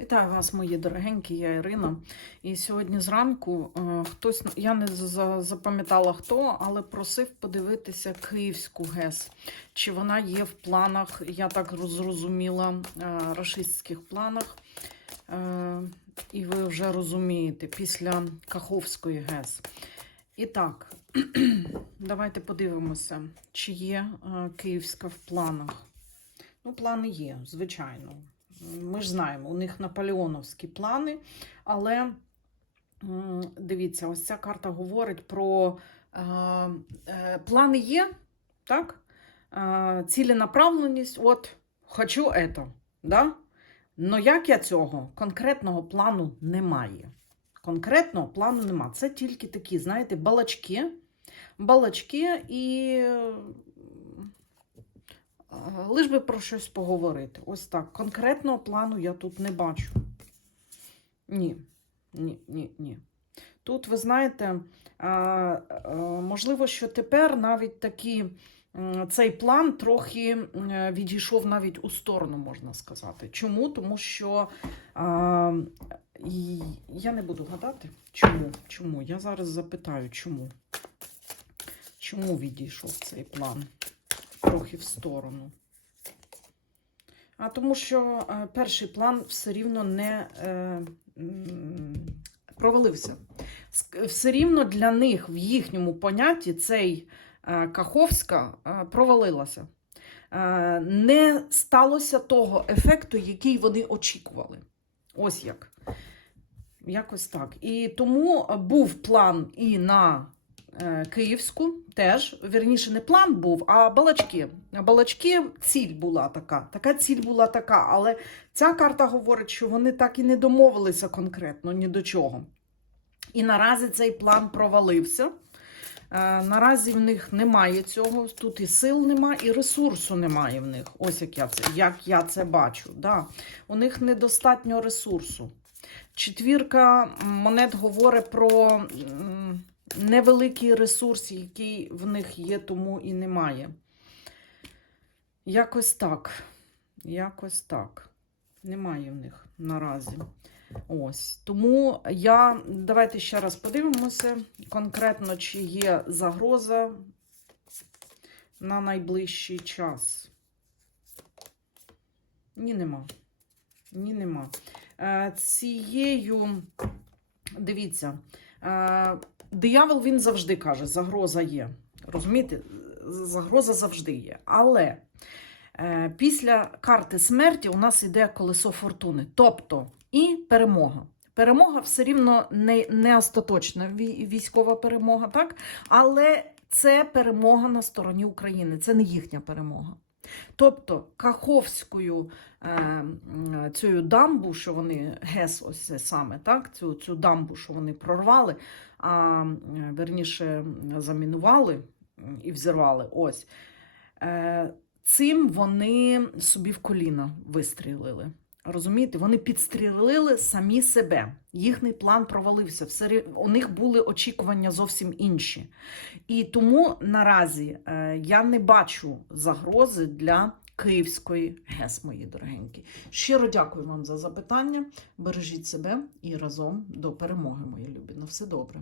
Вітаю вас, мої дорогенькі, я Ірина. І сьогодні зранку е, хтось, я не за- запам'ятала хто, але просив подивитися Київську ГЕС. Чи вона є в планах, я так зрозуміла, е, рашистських планах. Е, І ви вже розумієте, після Каховської ГЕС. І так, давайте подивимося, чи є Київська в планах. Ну, плани є, звичайно. Ми ж знаємо, у них наполеоновські плани, але дивіться, ось ця карта говорить про е, е, плани є, так? Е, ціленаправленість, от, хочу это, да? Но як я цього? Конкретного плану немає. Конкретного плану немає. Це тільки такі, знаєте, балачки, балачки і лиш би про щось поговорити. Ось так. Конкретного плану я тут не бачу. Ні, ні, ні, ні. Тут, ви знаєте, а, а, можливо, що тепер навіть такі, цей план трохи відійшов навіть у сторону, можна сказати. Чому? Тому що я не буду гадати, чому. Чому? Я зараз запитаю, чому. Чому відійшов цей план? Трохи в сторону. А тому що е, перший план все рівно не е, провалився. Все рівно для них в їхньому понятті цей е, Каховська провалилася. Не сталося того ефекту, який вони очікували. Ось як. Якось так. І тому був план і на Київську теж. Вірніше, не план був, а балачки. Балачки ціль була така. Така ціль була така. Але ця карта говорить, що вони так і не домовилися конкретно ні до чого. І наразі цей план провалився. Е, Наразі в них немає цього. Тут і сил немає, і ресурсу немає в них. Ось як я це, як я це бачу. Да. У них недостатньо ресурсу. Четвірка монет говорить про невеликий ресурс, який в них є, тому і немає. Якось так. Якось так. Немає в них наразі. Ось. Тому я. Давайте ще раз подивимося конкретно, чи є загроза на найближчий час. Ні, нема. Ні, нема. Е, цією, дивіться, е, диявол він завжди каже, загроза є. Розумієте? Загроза завжди є. Але е, після карти смерті у нас йде колесо фортуни. Тобто і перемога. Перемога все рівно не, не остаточна військова перемога, так? Але це перемога на стороні України, це не їхня перемога. Тобто Каховською е, цю дамбу, що вони ГЕС, ось саме, так? Цю, цю дамбу, що вони прорвали, а верніше замінували і взірвали. Ось. Е, цим вони собі в коліна вистрілили. Розумієте, вони підстрілили самі себе. Їхній план провалився. Все, у них були очікування зовсім інші. І тому наразі е, я не бачу загрози для Київської ГЕС, мої дорогенькі. Щиро дякую вам за запитання. Бережіть себе і разом до перемоги, мої любі. На все добре.